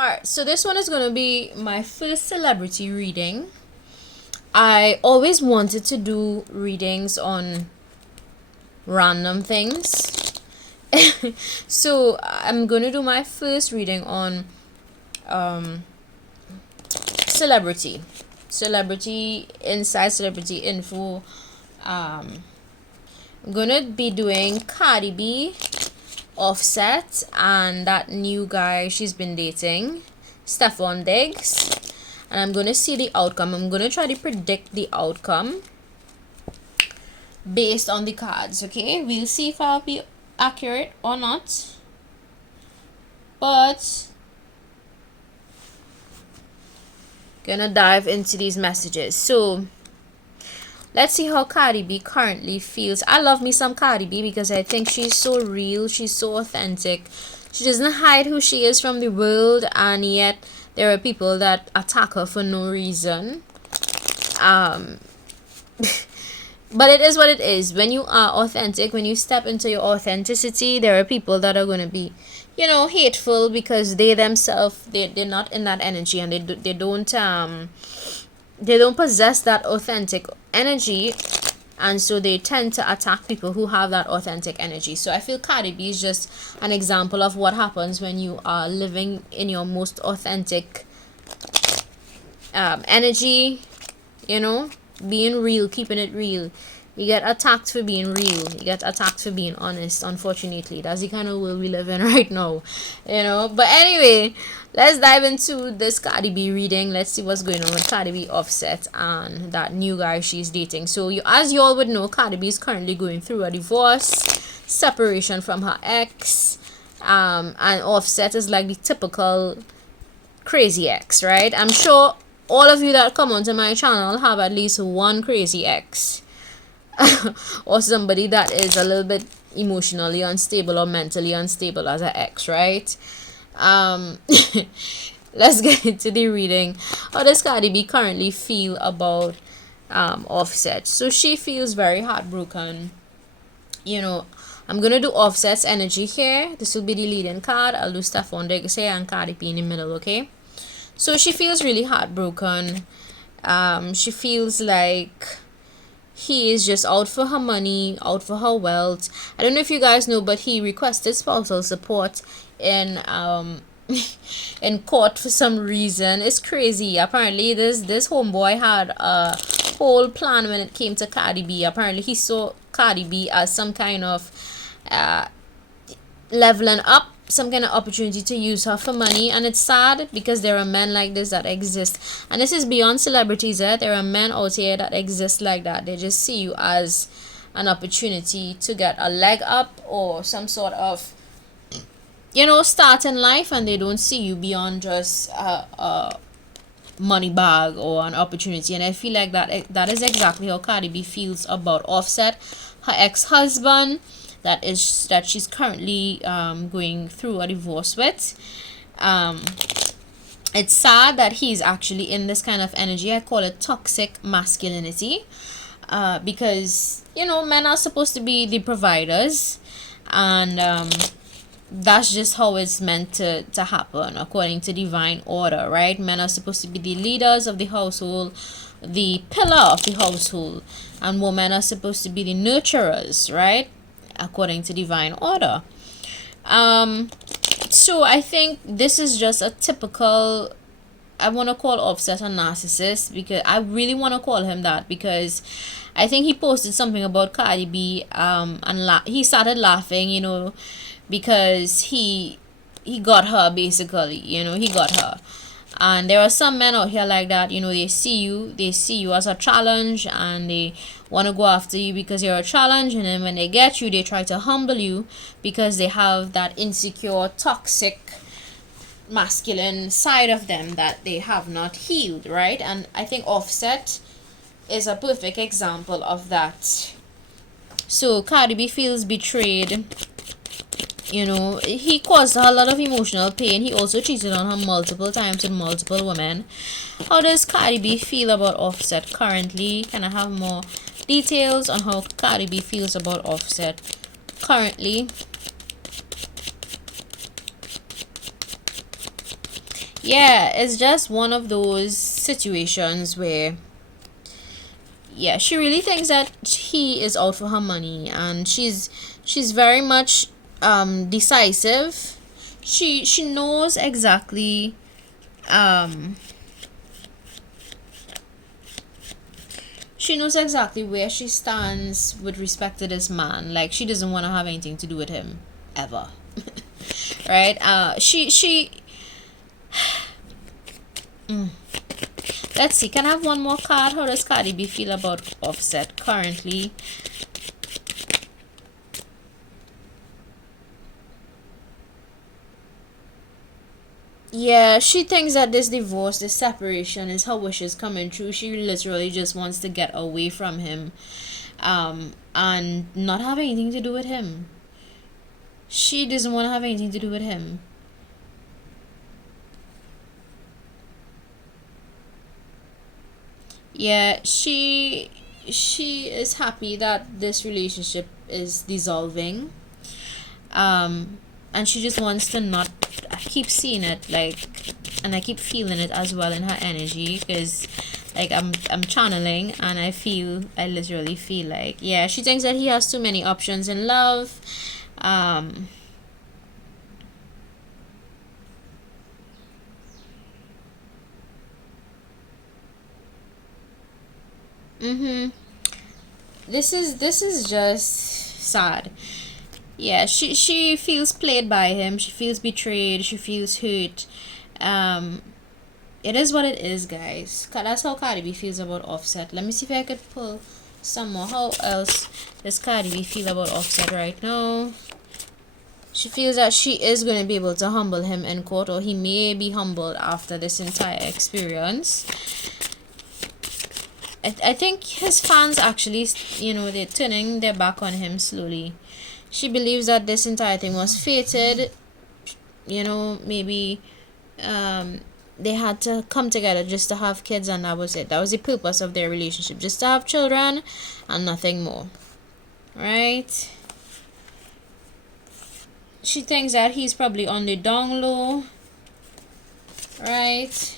Alright, so this one is going to be my first celebrity reading. I always wanted to do readings on random things. So I'm going to do my first reading on celebrity. Celebrity inside, celebrity info. I'm going to be doing Cardi B, Offset, and that new guy she's been dating, Steffon. And I'm going to see the outcome. I'm going to try to predict the outcome based on the cards, okay? We'll see if I'll be accurate or not. But gonna dive into these messages. So let's see how Cardi B currently feels. I love me some Cardi B because I think she's so real, she's so authentic. She doesn't hide who she is from the world, and yet there are people that attack her for no reason. But it is what it is. When you are authentic, when you step into your authenticity, there are people that are going to be, hateful because they themselves, they're not in that energy, and they don't possess that authentic energy, and so they tend to attack people who have that authentic energy. So I feel Cardi B is just an example of what happens when you are living in your most authentic energy, being real, keeping it real. You get attacked for being real. You get attacked for being honest. Unfortunately, that's the kind of world we live in right now, But anyway, let's dive into this Cardi B reading. Let's see what's going on with Cardi B, Offset, and that new guy she's dating. So, as you all would know, Cardi B is currently going through a divorce, separation from her ex, and Offset is like the typical crazy ex, right? I'm sure all of you that come onto my channel have at least one crazy ex. Or somebody that is a little bit emotionally unstable or mentally unstable as an ex, right? Let's get into the reading. How does Cardi B currently feel about Offset? So she feels very heartbroken. I'm gonna do Offset's energy here. This will be the leading card. I'll do Stefon and Cardi B in the middle, okay? So she feels really heartbroken. She feels like he is just out for her money, out for her wealth. I don't know if you guys know, but he requested spousal support in in court for some reason. It's crazy. Apparently this homeboy had a whole plan when it came to Cardi B. Apparently he saw Cardi B as some kind of leveling up, some kind of opportunity to use her for money. And it's sad because there are men like this that exist, and this is beyond celebrities. There are men out here that exist like that. They just see you as an opportunity to get a leg up or some sort of start in life, and they don't see you beyond just a money bag or an opportunity. And I feel like that is exactly how Cardi B feels about Offset, her ex-husband, that she's currently going through a divorce with. It's sad that he's actually in this kind of energy. I call it toxic masculinity, because men are supposed to be the providers, and that's just how it's meant to happen according to divine order, right? Men are supposed to be the leaders of the household, the pillar of the household, and women are supposed to be the nurturers, right, according to divine order. So I think this is just a typical, I want to call Offset a narcissist, because I really want to call him that, because I think he posted something about Cardi B, and he started laughing, because he got her, basically. He got her. And there are some men out here like that. They see you as a challenge, and they want to go after you because you're a challenge. And then when they get you, they try to humble you because they have that insecure, toxic, masculine side of them that they have not healed, right? And I think Offset is a perfect example of that. So Cardi B feels betrayed. He caused her a lot of emotional pain. He also cheated on her multiple times with multiple women. How does Cardi B feel about Offset currently? Can I have more details on how Cardi B feels about Offset currently? Yeah, it's just one of those situations where, yeah, she really thinks that he is out for her money, and she's very much decisive. She knows exactly, um she knows exactly where she stands with respect to this man. Like, she doesn't want to have anything to do with him ever. Right? She Let's see. Can I have one more card? How does Cardi B feel about Offset currently? Yeah, she thinks that this divorce, this separation is her wishes coming true. She literally just wants to get away from him, and not have anything to do with him. She doesn't want to have anything to do with him. Yeah, she is happy that this relationship is dissolving. Um and she just wants to not, I keep seeing it, like, and I keep feeling it as well in her energy, because like I'm channeling, and I literally feel like, yeah, she thinks that he has too many options in love. um mhm. This is just sad. Yeah, she feels played by him. She feels betrayed. She feels hurt. um it is what it is, guys. That's how Cardi B feels about Offset. Let me see if I could pull some more. How else does Cardi B feel about Offset right now? She feels that she is going to be able to humble him in court, or he may be humbled after this entire experience. I think his fans actually, they're turning their back on him slowly. She believes that this entire thing was fated. Maybe they had to come together just to have kids, and that was it. That was the purpose of their relationship, just to have children and nothing more. Right? She thinks that he's probably on the down low. Right?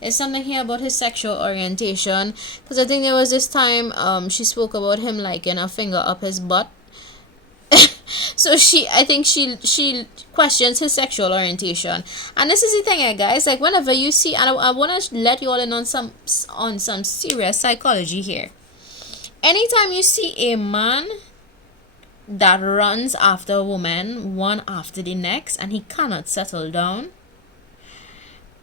There's something here about his sexual orientation, because I think there was this time she spoke about him liking a finger up his butt. So I think she questions his sexual orientation. And this is the thing, guys, like, whenever you see, and I want to let you all in on some serious psychology here. Anytime you see a man that runs after a woman one after the next, and he cannot settle down,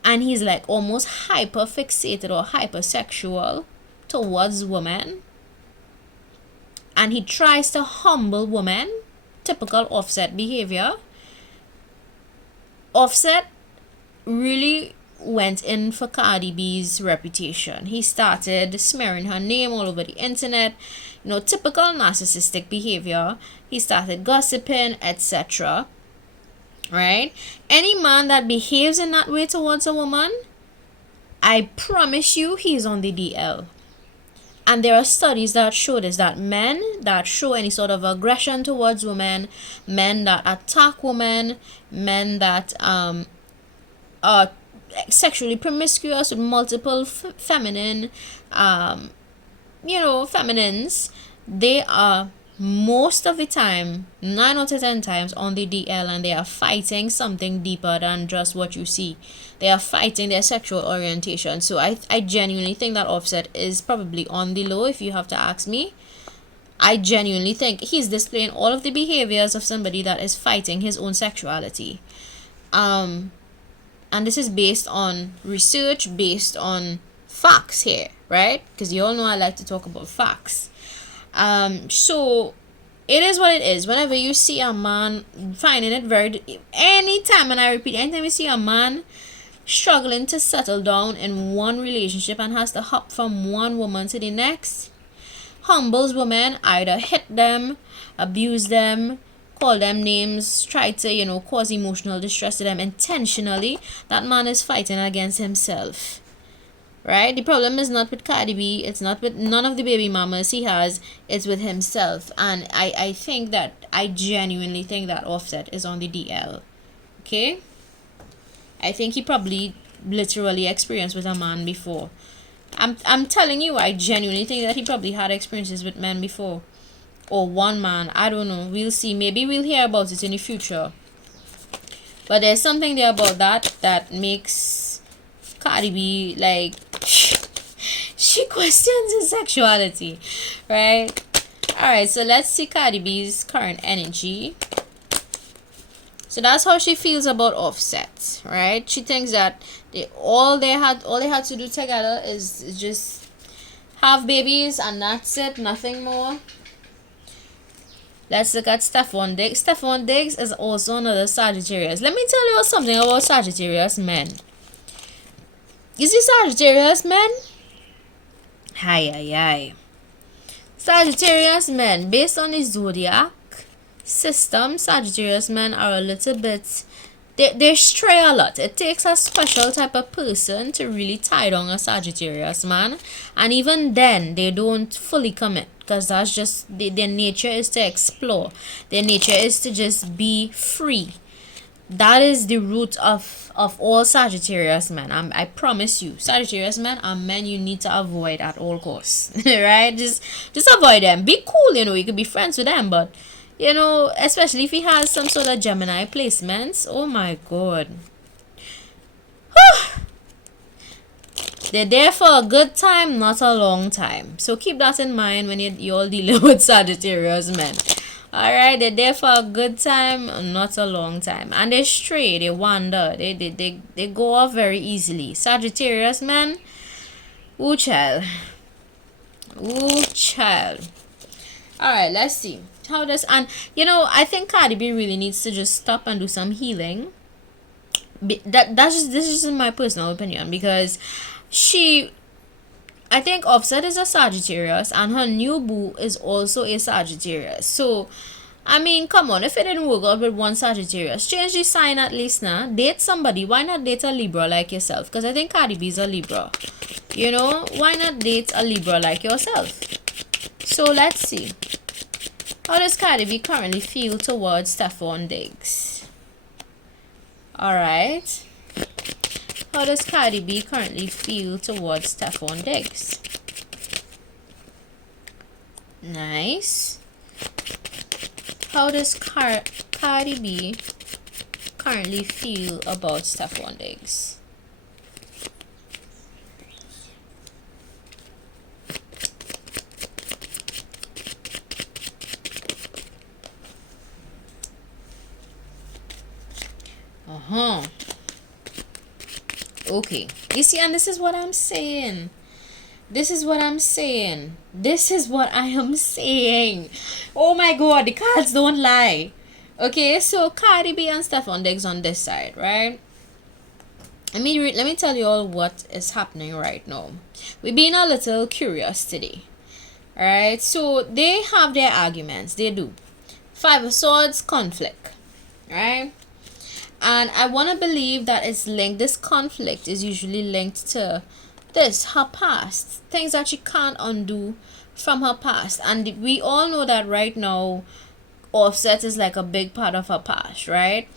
and he's like almost hyper fixated or hypersexual towards women, and he tries to humble women, typical Offset behavior. Offset really went in for Cardi B's reputation. He started smearing her name all over the internet, typical narcissistic behavior. He started gossiping, etc. Right? Any man that behaves in that way towards a woman, I promise you he's on the DL. And there are studies that show this, that men that show any sort of aggression towards women, men that attack women, men that are sexually promiscuous with multiple feminine, feminines, they are most of the time, 9 out of 10 times, on the DL, and they are fighting something deeper than just what you see. They are fighting their sexual orientation. So I genuinely think that Offset is probably on the low, if you have to ask me. I genuinely think he's displaying all of the behaviors of somebody that is fighting his own sexuality. And this is based on research, based on facts here, right? Because you all know I like to talk about facts. So it is what it is. Whenever you see a man finding it very, anytime, and I repeat, anytime you see a man struggling to settle down in one relationship and has to hop from one woman to the next, humbles women, either hit them, abuse them, call them names, try to, cause emotional distress to them intentionally, that man is fighting against himself. Right? The problem is not with Cardi B, it's not with none of the baby mamas he has, it's with himself. And I think that, I genuinely think that Offset is on the DL. Okay? I think he probably literally experienced with a man before. I'm telling you, I genuinely think that he probably had experiences with men before. Or one man, I don't know. We'll see. Maybe we'll hear about it in the future. But there's something there about that makes Cardi B, like, she questions his sexuality, right? Alright, so let's see Cardi B's current energy. So that's how she feels about Offset, right? She thinks that all they had to do together is just have babies, and that's it, nothing more. Let's look at Steffon Diggs. Steffon Diggs is also another Sagittarius. Let me tell you something about Sagittarius men. You see Sagittarius men? Hi. Sagittarius men, based on the zodiac system, Sagittarius men are a little bit, they stray a lot. It takes a special type of person to really tie down a Sagittarius man, and even then they don't fully commit, because that's just their nature is to explore. Their nature is to just be free. That is the root of all Sagittarius men. I promise you, Sagittarius men are men you need to avoid at all costs. Right? Just avoid them. Be cool, you could be friends with them, but especially if he has some sort of Gemini placements. Oh my god. They're there for a good time, not a long time. So keep that in mind when you're dealing with Sagittarius men. Alright, they're there for a good time, not a long time. And they stray, they wander, they go off very easily. Sagittarius men, ooh child. Alright, let's see. How does, and I think Cardi B really needs to just stop and do some healing. This is just my personal opinion, because I think Offset is a Sagittarius, and her new boo is also a Sagittarius. So, I mean, come on, if it didn't work out with one Sagittarius, change the sign at least now. Date somebody. Why not date a Libra like yourself? Because I think Cardi B is a Libra. Why not date a Libra like yourself? So, let's see. How does Cardi B currently feel towards Steffon Diggs? Alright. How does Cardi B currently feel towards Steffon Diggs? Nice. How does Cardi B currently feel about Steffon Diggs? Okay, you see, and this is what I'm saying. Oh my god, the cards don't lie. Okay, so Cardi B and Steffon Diggs on this side, right? Let me tell you all what is happening right now. We're being a little curious today. Alright, so they have their arguments. They do. 5 of Swords, conflict. Right? And I want to believe that it's linked, this conflict is usually linked to her past. Things that she can't undo from her past. And we all know that right now, Offset is like a big part of her past, right?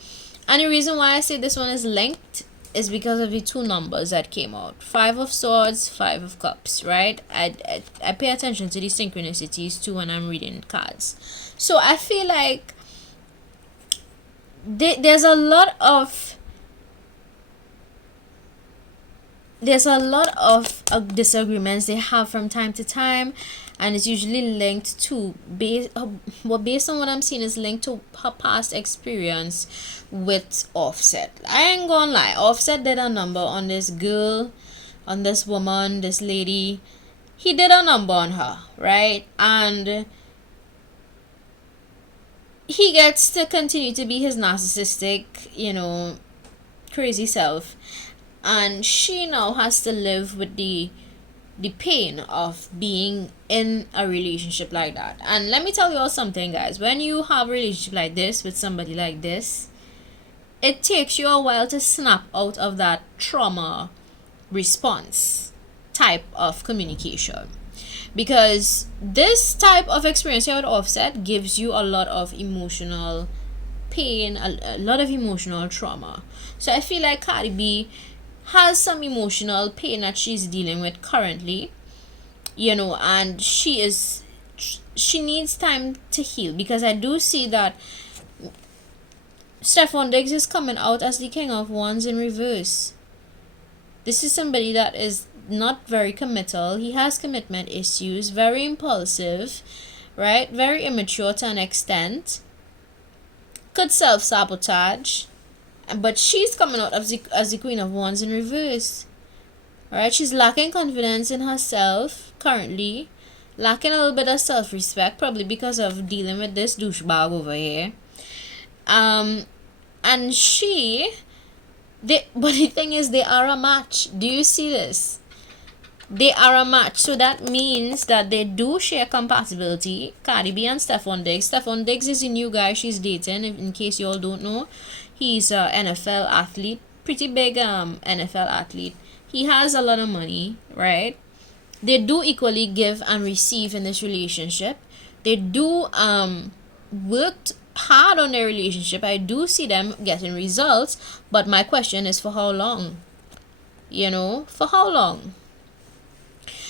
And the reason why I say this one is linked is because of the 2 numbers that came out. 5 of Swords, 5 of Cups, right? I pay attention to the synchronicities too when I'm reading cards. So I feel like there's a lot of disagreements they have from time to time, and it's usually linked to based on what I'm seeing is linked to her past experience with Offset. I ain't gonna lie, Offset did a number on this girl, on this woman, this lady. He did a number on her, right? And he gets to continue to be his narcissistic, crazy self, and she now has to live with the pain of being in a relationship like that. And let me tell you all something, guys. When you have a relationship like this with somebody like this, it takes you a while to snap out of that trauma response type of communication. Because this type of experience here with Offset gives you a lot of emotional pain, a lot of emotional trauma. So I feel like Cardi B has some emotional pain that she's dealing with currently, and she needs time to heal, because I do see that Stefon Diggs is coming out as the King of Wands in reverse. This is somebody that is not very committal. He has commitment issues, very impulsive, right? Very immature to an extent. Could self-sabotage. But she's coming out as the Queen of Wands in reverse. Right? She's lacking confidence in herself currently. Lacking a little bit of self-respect, probably because of dealing with this douchebag over here. And but the thing is, they are a match. Do you see this? They are a match. So that means that they do share compatibility. Cardi B and Stefon Diggs. Stefon Diggs is the new guy she's dating, in case you all don't know. He's a NFL athlete. Pretty big NFL athlete. He has a lot of money, right? They do equally give and receive in this relationship. They do worked hard on their relationship. I do see them getting results, but my question is, for how long? For how long?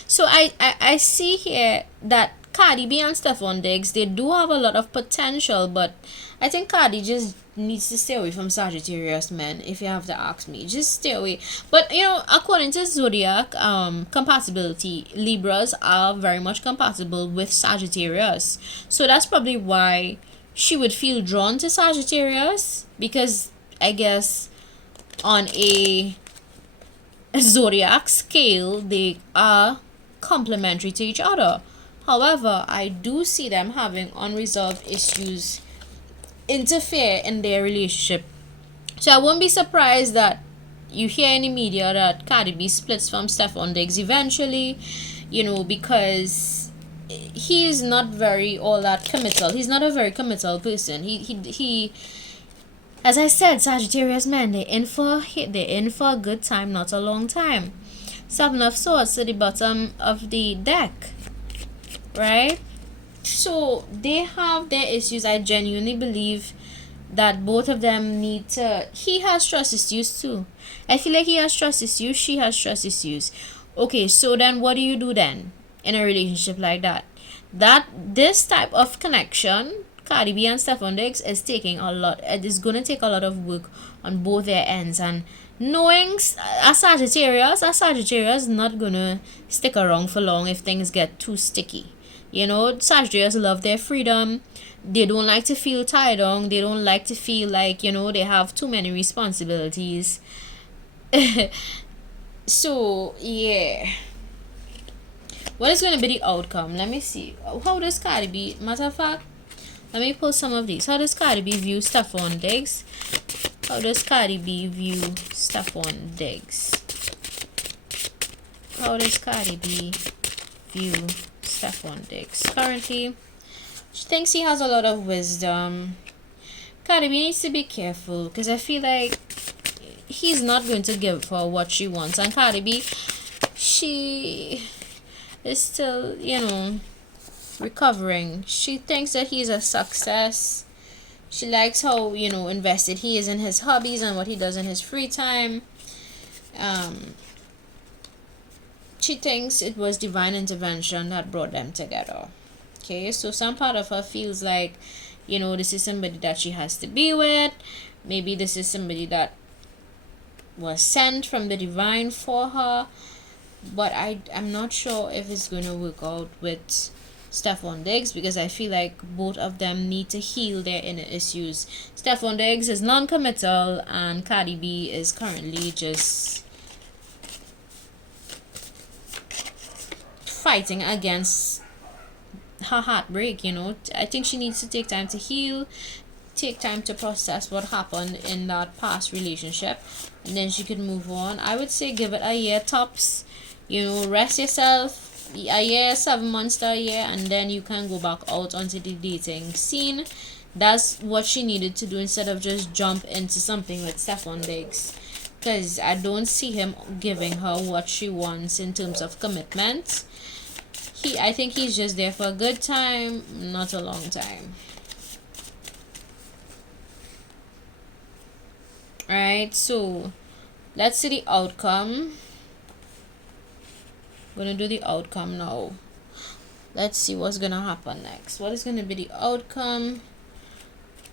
So I see here that Cardi B and Stefon Diggs, they do have a lot of potential, but I think Cardi just needs to stay away from Sagittarius men, if you have to ask me. Just stay away. But according to zodiac compatibility, Libras are very much compatible with Sagittarius. So that's probably why she would feel drawn to Sagittarius, because I guess on a zodiac scale they are complementary to each other. However, I do see them having unresolved issues interfere in their relationship. So I won't be surprised that you hear in the media that Cardi B splits from Stefon Diggs eventually, because he is not very all that committal. He's not a very committal person. He as I said, Sagittarius men, they're in for a good time, not a long time. Seven of Swords to the bottom of the deck, right? So they have their issues. I genuinely believe that both of them need to. He has trust issues too. I feel like he has trust issues. She has trust issues. Okay, so then what do you do then in a relationship like that? This type of connection, Cardi B and Stefon Diggs, is taking a lot. It is going to take a lot of work on both their ends. And knowing a Sagittarius not going to stick around for long if things get too sticky. Sagittarius love their freedom. They don't like to feel tied down. They don't like to feel like, they have too many responsibilities. So, yeah. What is going to be the outcome? Let me see. How does Cardi B... Matter of fact, let me pull some of these. How does Cardi B view Stefon Diggs? How does Cardi B view Stefon Diggs? How does Cardi B view Stefon Diggs? Currently, she thinks he has a lot of wisdom. Cardi B needs to be careful, because I feel like he's not going to give her what she wants. And Cardi B, she is still, recovering. She thinks that he's a success. She likes how, invested he is in his hobbies and what he does in his free time. She thinks it was divine intervention that brought them together. Okay, so some part of her feels like, this is somebody that she has to be with. Maybe this is somebody that was sent from the divine for her. But I'm not sure if it's going to work out with Stefon Diggs, because I feel like both of them need to heal their inner issues. Stefon Diggs is non-committal, and Cardi B is currently just fighting against her heartbreak. I think she needs to take time to heal, take time to process what happened in that past relationship, and then she could move on. I would say give it a year tops. Rest yourself a year, 7 months to a year, and then you can go back out onto the dating scene. That's what she needed to do, instead of just jump into something with Stefon Diggs, because I don't see him giving her what she wants in terms of commitment. I think he's just there for a good time, not a long time. Alright, so Let's see the outcome. I'm gonna do the outcome now. Let's see what's gonna happen next. What is gonna be the outcome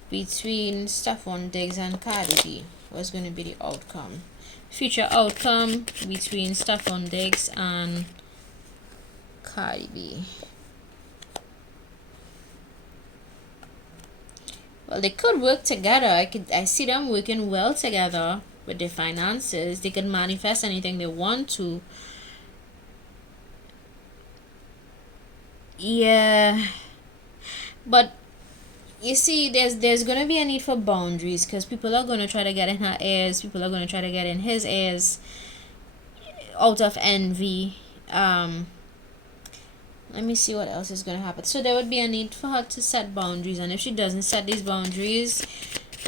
between Steffon Diggs and Cardi B? What's gonna be the outcome? Future outcome between Steffon Diggs and Cardi B. Well, they could work together. I see them working well together with their finances. They could manifest anything they want to. Yeah, but you see, there's gonna be a need for boundaries because people are gonna try to get in her ears. People are gonna try to get in his ears out of envy. Let me see what else is gonna happen. So there would be a need for her to set boundaries, and if she doesn't set these boundaries,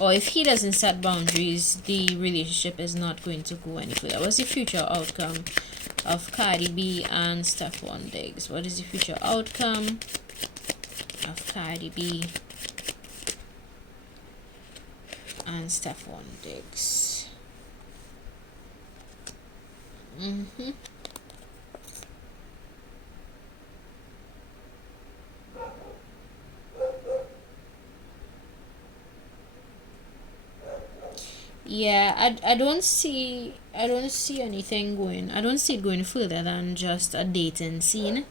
or if he doesn't set boundaries, the relationship is not going to go any further. What's the future outcome of Cardi B and Steffon Diggs? What is the future outcome of Cardi B and Steffon Diggs? Yeah, I don't see anything going. I don't see it going further than just a dating scene.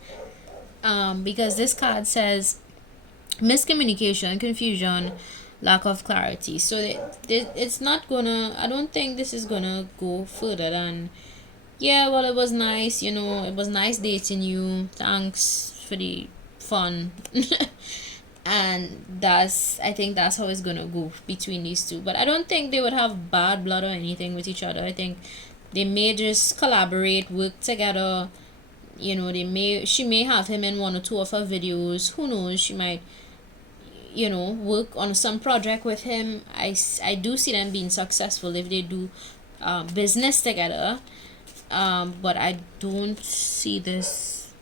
Because this card says miscommunication, confusion, lack of clarity. So it's not gonna. I don't think this is gonna go further than, yeah, well, it was nice. It was nice dating you. Thanks for the fun. And I think that's how it's gonna go between these two. But I don't think they would have bad blood or anything with each other. I think they may just collaborate, work together. She may have him in one or two of her videos. Who knows? She might work on some project with him. I do see them being successful if they do business together. But I don't see this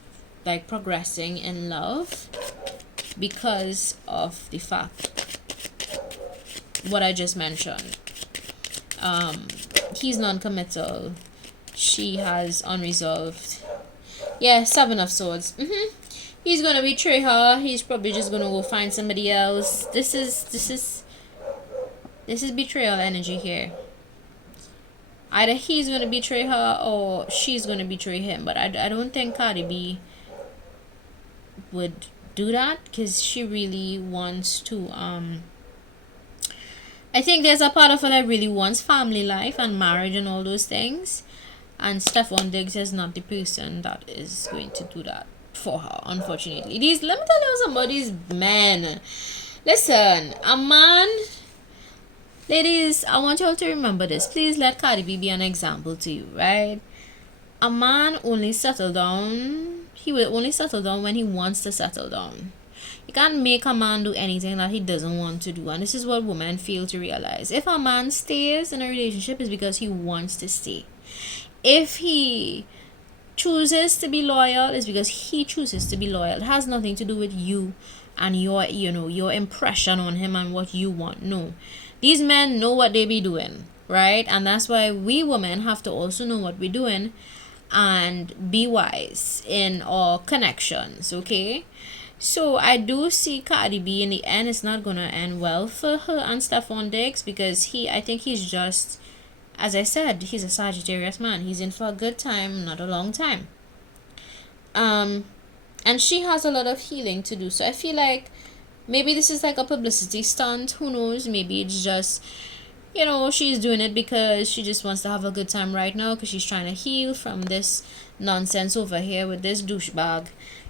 like progressing in love because of the fact what I just mentioned. He's non-committal. She has unresolved. Yeah, Seven of Swords. He's gonna betray her. He's probably just gonna go find somebody else. This is betrayal energy here. Either he's gonna betray her or she's gonna betray him. But I don't think Cardi B would do that because she really wants to I think there's a part of her that really wants family life and marriage and all those things, and Steffon Diggs is not the person that is going to do that for her, unfortunately. Let me tell you some these men. Listen, a man, ladies, I want you all to remember this. Please let Cardi B be an example to you, right? A man only settle down. He will only settle down when he wants to settle down. You can't make a man do anything that he doesn't want to do. And this is what women fail to realize. If a man stays in a relationship, it's because he wants to stay. If he chooses to be loyal, it's because he chooses to be loyal. It has nothing to do with you and your impression on him and what you want. No. These men know what they be doing, right? And that's why we women have to also know what we're doing and be wise in our connections, okay? So I do see Cardi B in the end. It's not gonna end well for her and Steffon Diggs because I think he's just, as I said, he's a Sagittarius man. He's in for a good time, not a long time. And she has a lot of healing to do. So I feel like maybe this is like a publicity stunt. Who knows? Maybe it's just, she's doing it because she just wants to have a good time right now because she's trying to heal from this nonsense over here with this douchebag.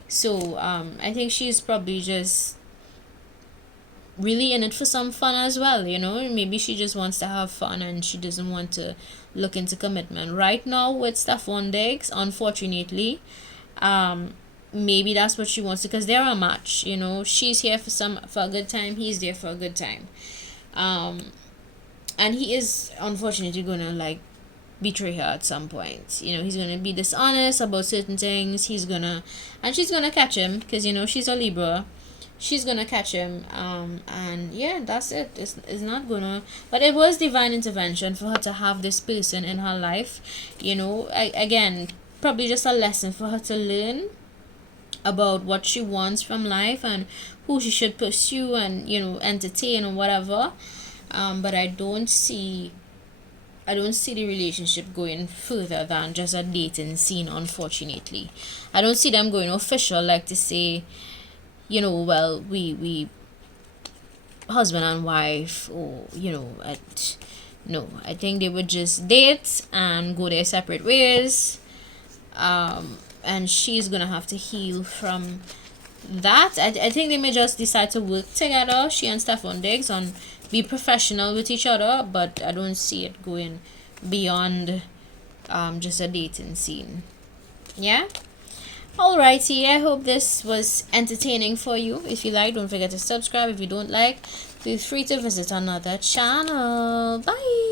So I think she's probably just really in it for some fun as well. Maybe she just wants to have fun and she doesn't want to look into commitment right now with Steffon Diggs, unfortunately. Maybe that's what she wants because they're a match. She's here for a good time, he's there for a good time. And he is unfortunately gonna betray her at some point. He's gonna be dishonest about certain things. And she's gonna catch him because she's a Libra. she's gonna catch him, and yeah, that's it. It's not gonna, but it was divine intervention for her to have this person in her life, again, probably just a lesson for her to learn about what she wants from life and who she should pursue and entertain or whatever. But I don't see the relationship going further than just a dating scene, unfortunately. I don't see them going official, like to say, well, we husband and wife, or, no, I think they would just date and go their separate ways. And she's gonna have to heal from that. I think they may just decide to work together, she and Stefon Diggs, and be professional with each other, but I don't see it going beyond just a dating scene. Yeah. Alrighty, I hope this was entertaining for you. If you like, don't forget to subscribe. If you don't like, feel free to visit another channel. Bye.